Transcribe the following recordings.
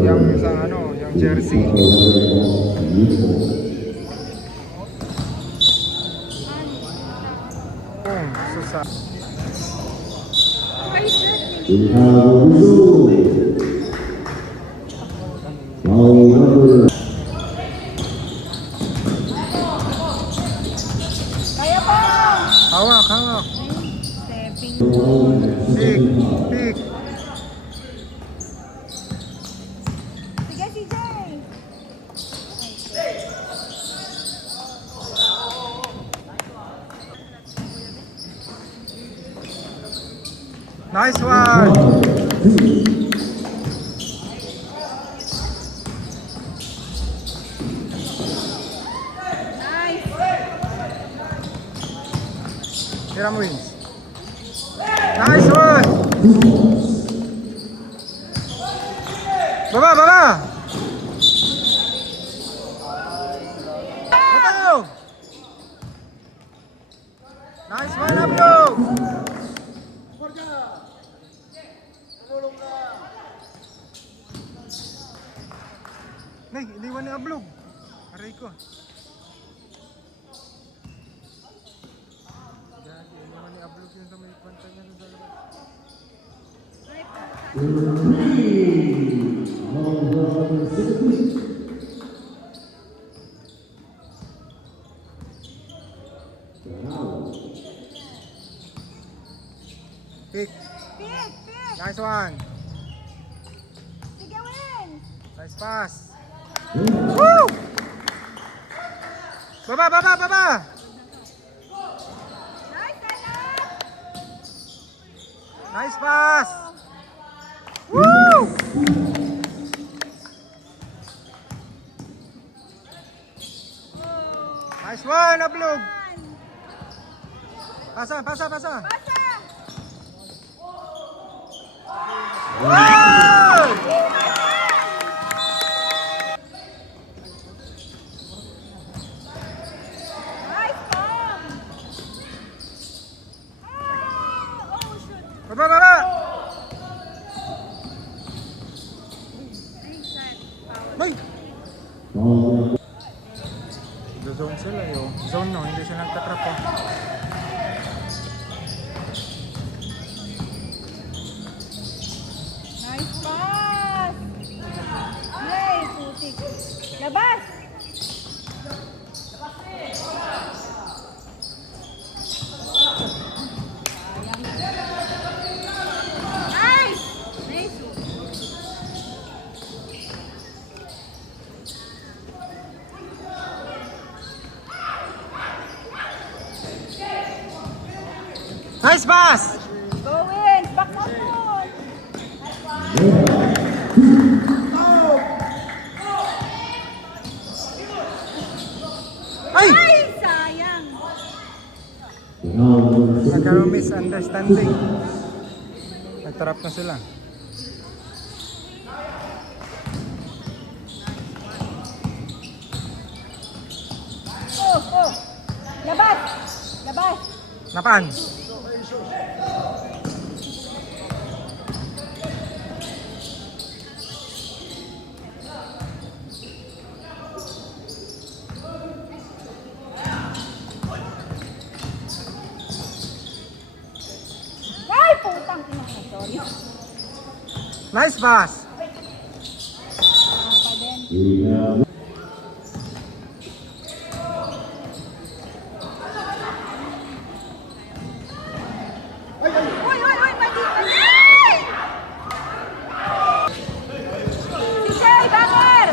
Yang sa ano, yang jersey. Susah. Hawak, hawak. Tik, tik. Sige, CJ. Nice one. Nice. Hiram wins. Nice one. Baba, baba. Betul. Nice one, Abdul. Nih, iniwan ni Ablog. Aray ko. Iniwan ni Ablog yun sa may pantay niya sa labas. Pick. Pick, pick. Nice one. Sige, win. Nice pass. Woo! Baba, baba, baba. Nice, anak. Nice pass. Woo! Nice one, Ablog. Pasa, pasa, pasa. Pasa. Wow! Nice, Tom. Oh, shoot. Baba, baba. Nice, son. Foul. May! Zone sila yun. Zone no, hindi sila nagtatrap po. Nice pass. Yay, putik. Labas. Nice. Nice. Nice pass! Go in. Back mo po. Ay! Ay, sayang. Nagkaroon misunderstanding. Nagtrap na sila. Oh, oh. Labas. Labas. Napaan? Ay, putang ina. Sorry. Nice pass! Pa din. Uy, uy, uy, mali. Ay! CJ, banger!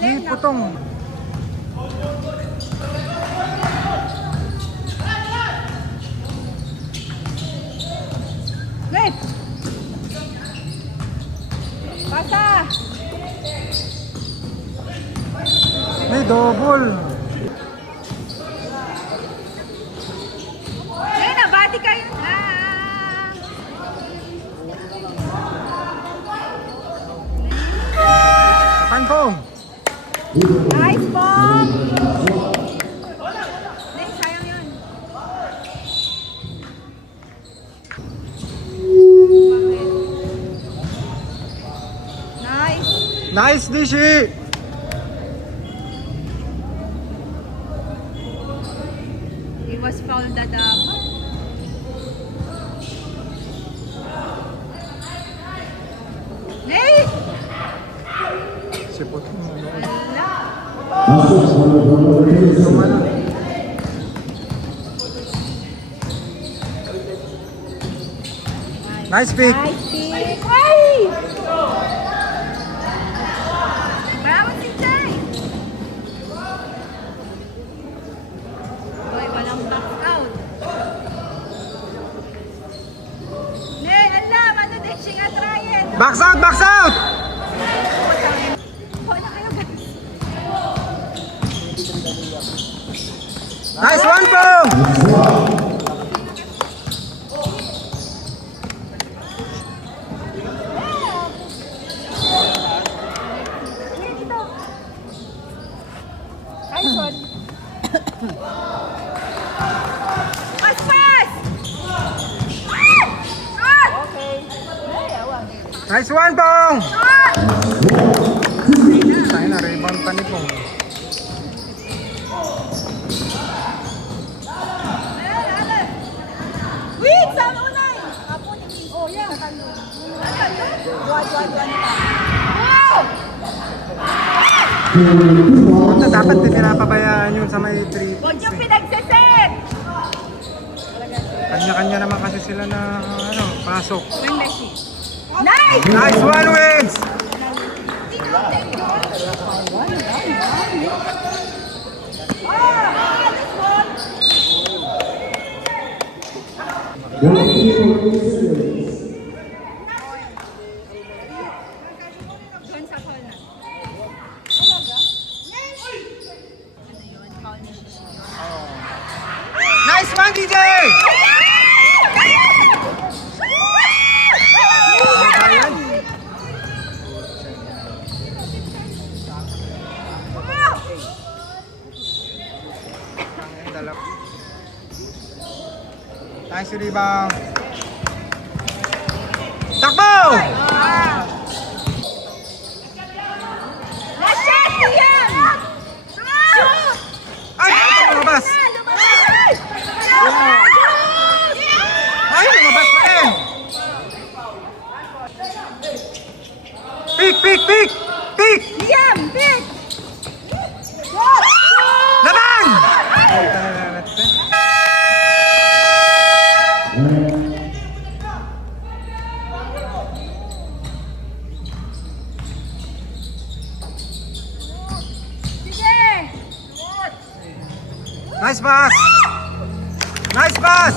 Ni putong. Wait! Pasa! May double. Ayun na, bati kayo na. Pangkong. Nice ball! Hindi, sayang yun. Nice! Nice, Dishi. He was fouled at the... Nate! Sipot mo. Wala. Nice pick. Nice pick! Ay! Bravo si Jay! Boy, walang back out. Ne, alam, ano din siya try it. Box out, box out. Wala kayo guys. Nice one, Pong. Ay, sorry. Pas, pas! Shot! Okay. Nice one, Pong. Shot! Tayo na, rebound pa ni Pong. Wait! Saan unay? Apo ni King. Oh, yeah. Wad. Wow! Ito, dapat din pinapabayaan yun sa may 3. Huwag niyong pinagsisit! Kanya-kanya naman kasi sila na ano, pasok. Nice! Nice one, Wings. Doon sa call na. Ano yun? Call ni Shishi. Nice one, DJ. Ayan. Nice rebound. Takbo! Let's check yan! Shoot! Ay, lumabas. Ay, lumabas pa rin. Pick, pick, pick! Pick! Liam! Pick! Shot! Laban! Sige! Nice pass! Nice pass!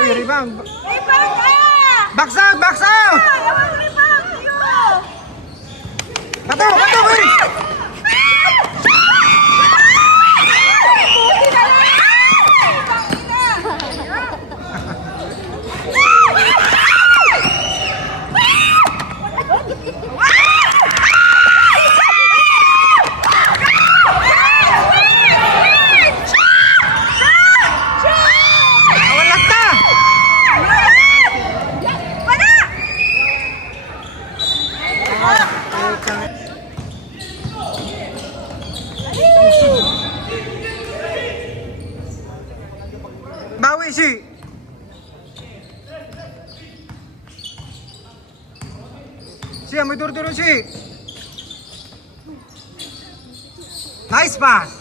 Uy, rebound! Rebound ka! Box out! Box out! Ewan rebound sa'yo! Bato! Bato! Wins! Buti na lang! Tangina! Nawalat ka! Wala! Bawi si! Siya, may duro-duro si! Nice pass!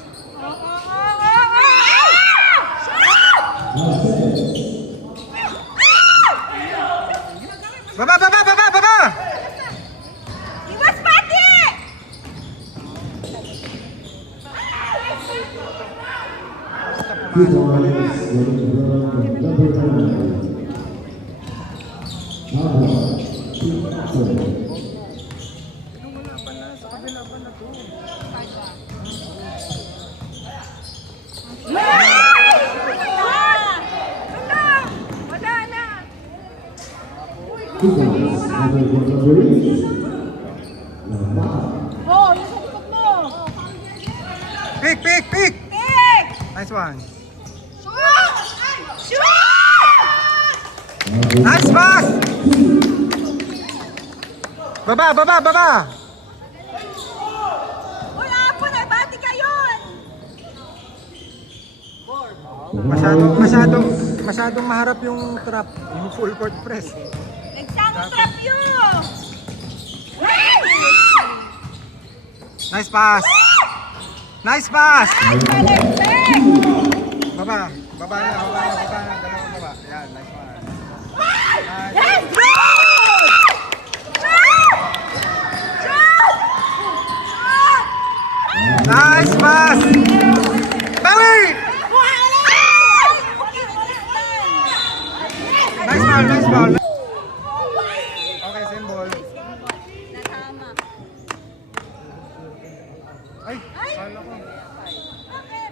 Baba, baba, baba, baba! Iwas pati! Basta pumasok. Wala pala, sa kabila pala to. Wala na. Oh, yung sa likod mo. Pick, pick, pick! Pick! Nice one. Shoot! Shoot! Nice pass! Baba, baba, baba! Wala po, nagbati ka yun. Masyadong maharap yung trap, yung full court press. Nagsama trap yun. Nice pass! Nice pass! Nice, perfect. Baba, baba na, dalawang baba. Yan, nice one. Nice. Yes, go! Shoot! Shoot! Shoot! Nice pass! Bawi! Nice ball, nice ball. Okay, same ball. Natama. Ay, kala ko. Bakit?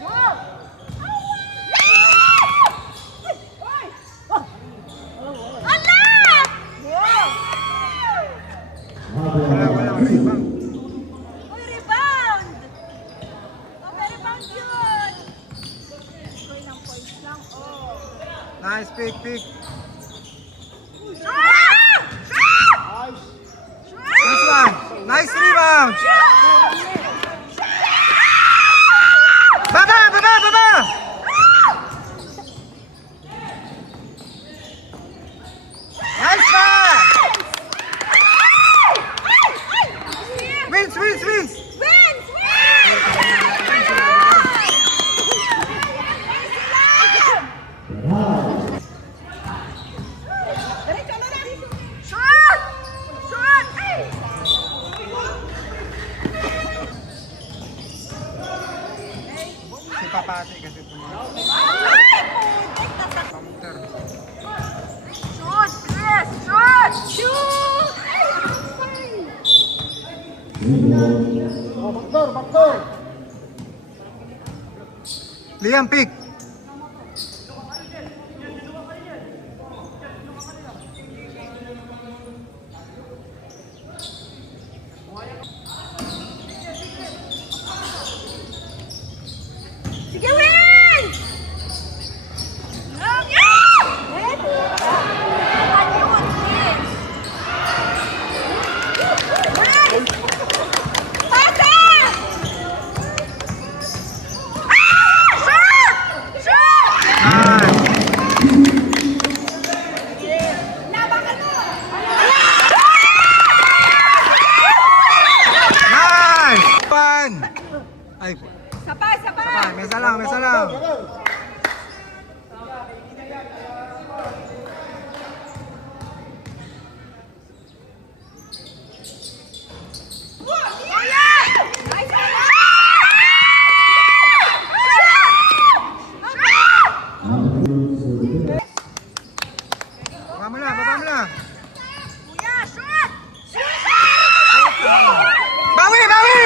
Wow! Ala! Wala, ibang. Uy, rebound! Okay, rebound yun! Uy, ng points lang, oh. Nice pick, pick. Ah! Nice one. Nice rebound. Baba, baba, baba. Nice pass. Wins, wins, wins. Wins! Shot! Shot! Si Papati kasi tumakas. Ay! Putik na sa... Counter. Shoot! Chris! Shoot! Shoot! Liam, pick. Sige, win! Love you! Ayun, Chris! Win! Pasa! Shoot! Shoot! Nice. Labakan mo! Nice. Fun. Ay, Sapa, sapa! may isa lang, may isa lang. Baba mo na, baba mo na. Bawi, bawi!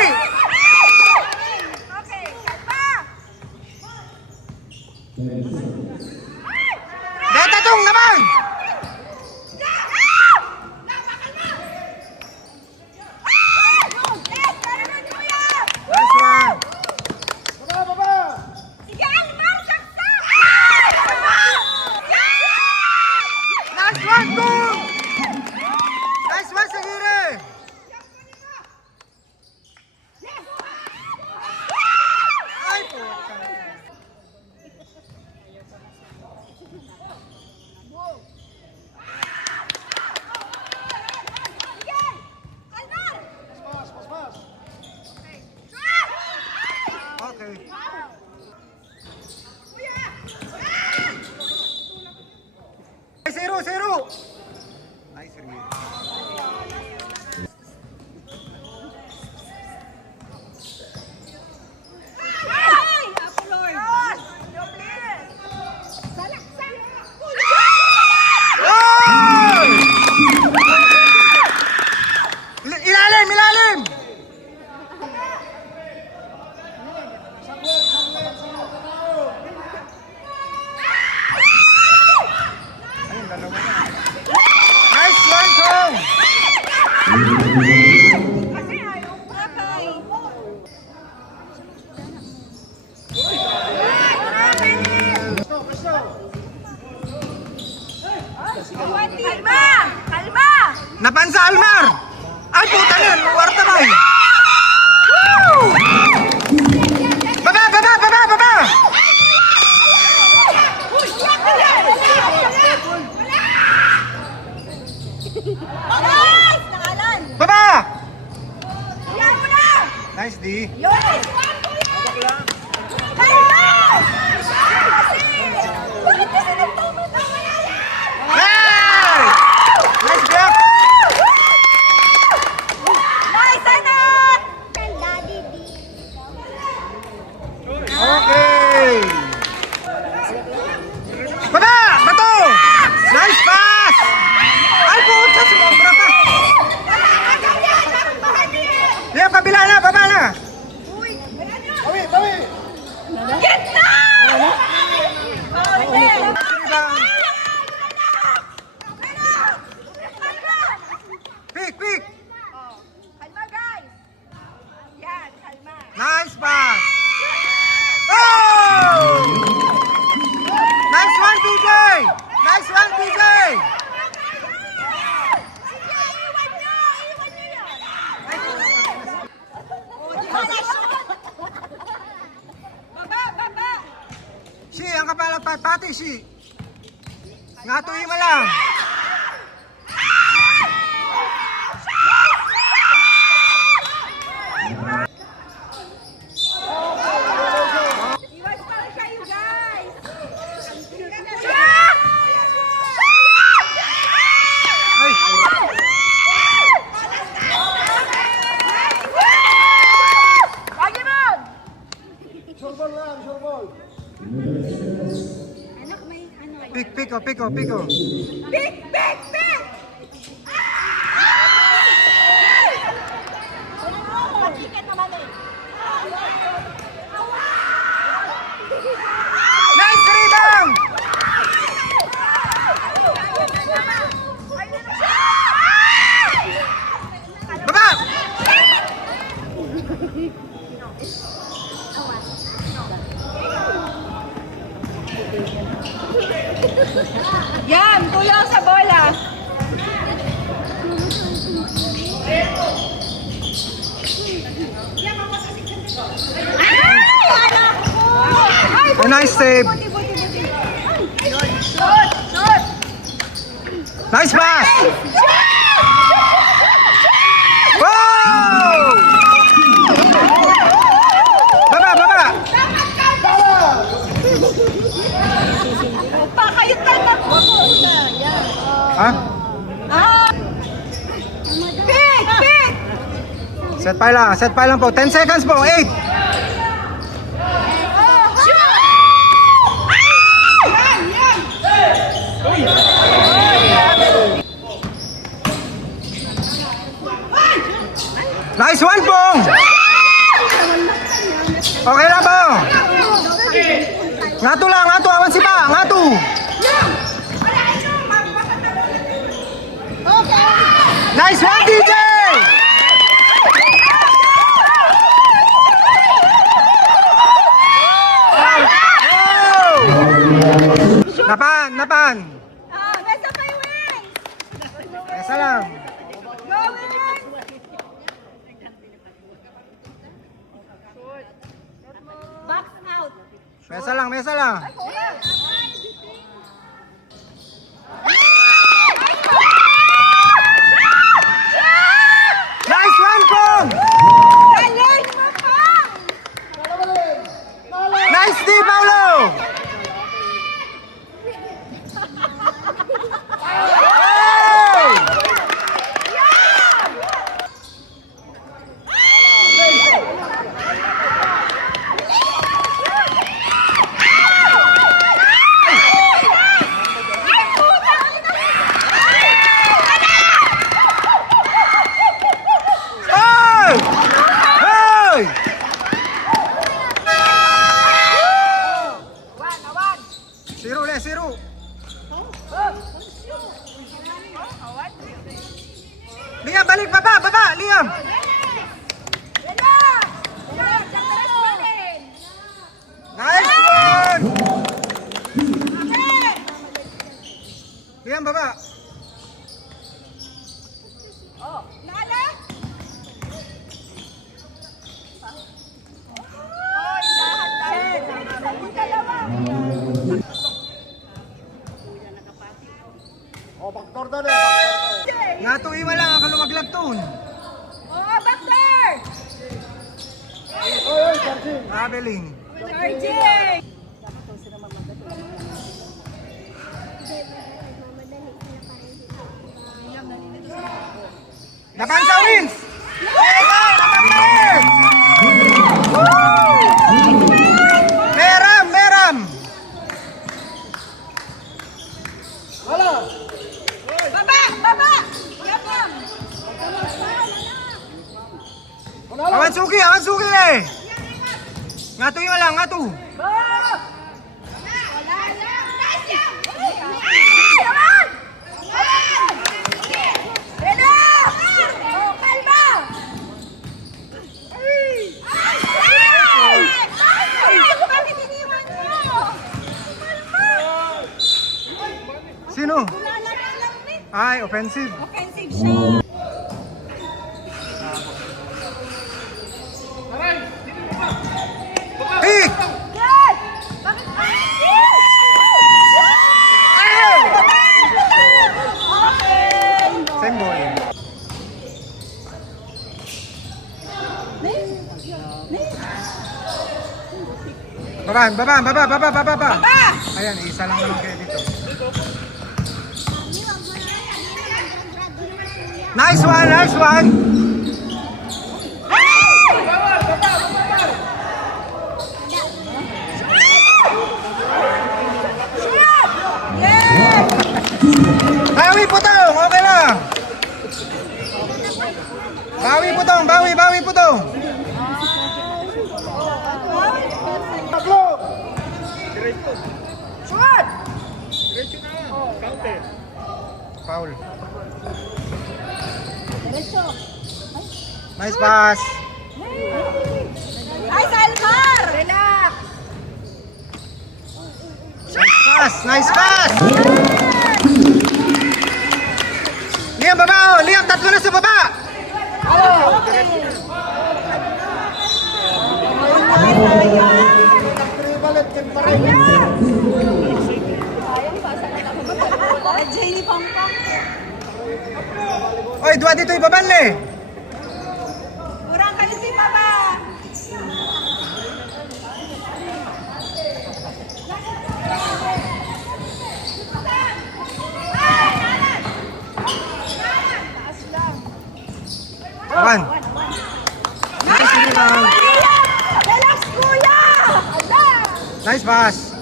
Detatong naman! Nice one! Nice one, Kung! Nice one, Sagire! Ay, puta. Okay. Ay, zero, zero! Nice read. Napansa Almar! Ay, puta na! Warta ba? Woo! Baba, baba, baba, baba! Baba! Nice, D. Hey! Nice block! Okay! Baba! Bato! Nice pass! Ay, puta! Sumobra pa! Yan, kabila na! Baba na! Bawi! Bawi! Pick! Pick! Nice pass! Oh! Nice one, PJ! Nice one, PJ! Si, ang kapalang pati, si. Ngatuin mo lang. Pick, oh, pick, oh, pick, oh. Pick! Pick! Pick! Nice rebound! Baba! Yan! Tulong sa bola! A nice save. Shot! Shot! Nice pass! Wow! Baba, baba! Pakayot ka na po! Yan! Ha? Ah! Pick! Pick! Set pa lang po. 10 seconds po. 8. Nice one po! Okay lang po. Ngatu lang, ngatu. Awan si pa, ngatu. Nice one, DJ! Napan, napan. Ah, nasa pa yung wings! Isa lang. Go wings! Box out! Mesa lang, mesa lang. Nice one, Pong! Galing mo pa! Nice D, Paulo! Hey! Hey! Hey! Zero le, zero. Liam, balik, baba, baba, Liam. Nice one! Liam, baba. traveling. Charging! Napansa wins! Meram! Meram! Baba! Baba! Yam yam! Awan suki eh! Ngatu yung lang, ngatu! Sino? Ay, offensive. Offensive siya. Pick! Yes! Bakit? Okay! Same ball. Baba! Ayan, isa lang naman kayo dito. Nice one! Yes! Bawi putong! Okay lang! Bawi putong! Shot! Foul. Diretso. Nice pass. Nice, Almar! Relax! Nice pass! Liam, baba! Liam, tatlo na sa baba! Jenny Pampang. Oy, dua dito ibabal eh! Kurang kali si Papa. Awan! Relax, kuya! Ala! Nice pass!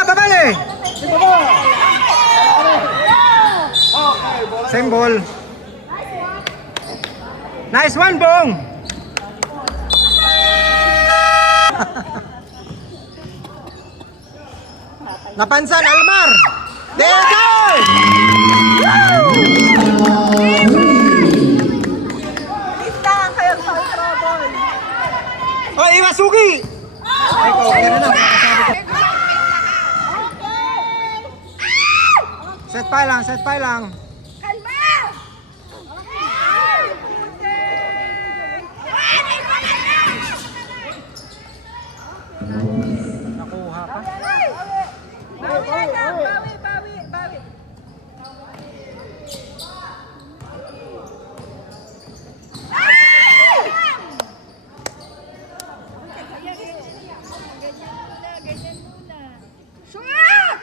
Babal eh! Same ball. Nice one, Bong! Napansan, Almar! There you go! Listahan kayo sa trouble. Oh, Iwasugi! Ay, okay na lang. Set pa lang. Kalma! Nakuha pa. Bawi.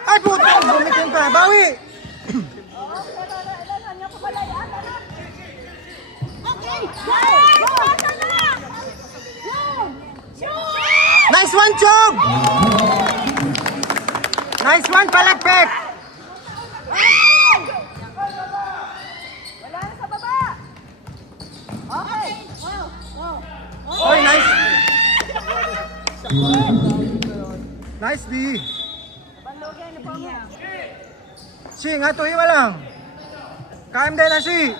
Ay, puto! Bumitin pa. Bawi! Nice one, Chog! Nice one, Palagpek! Wala na sa baba. Okay. Oy, nice! Nice, D! Si, nga to, iwa lang. KMD na si!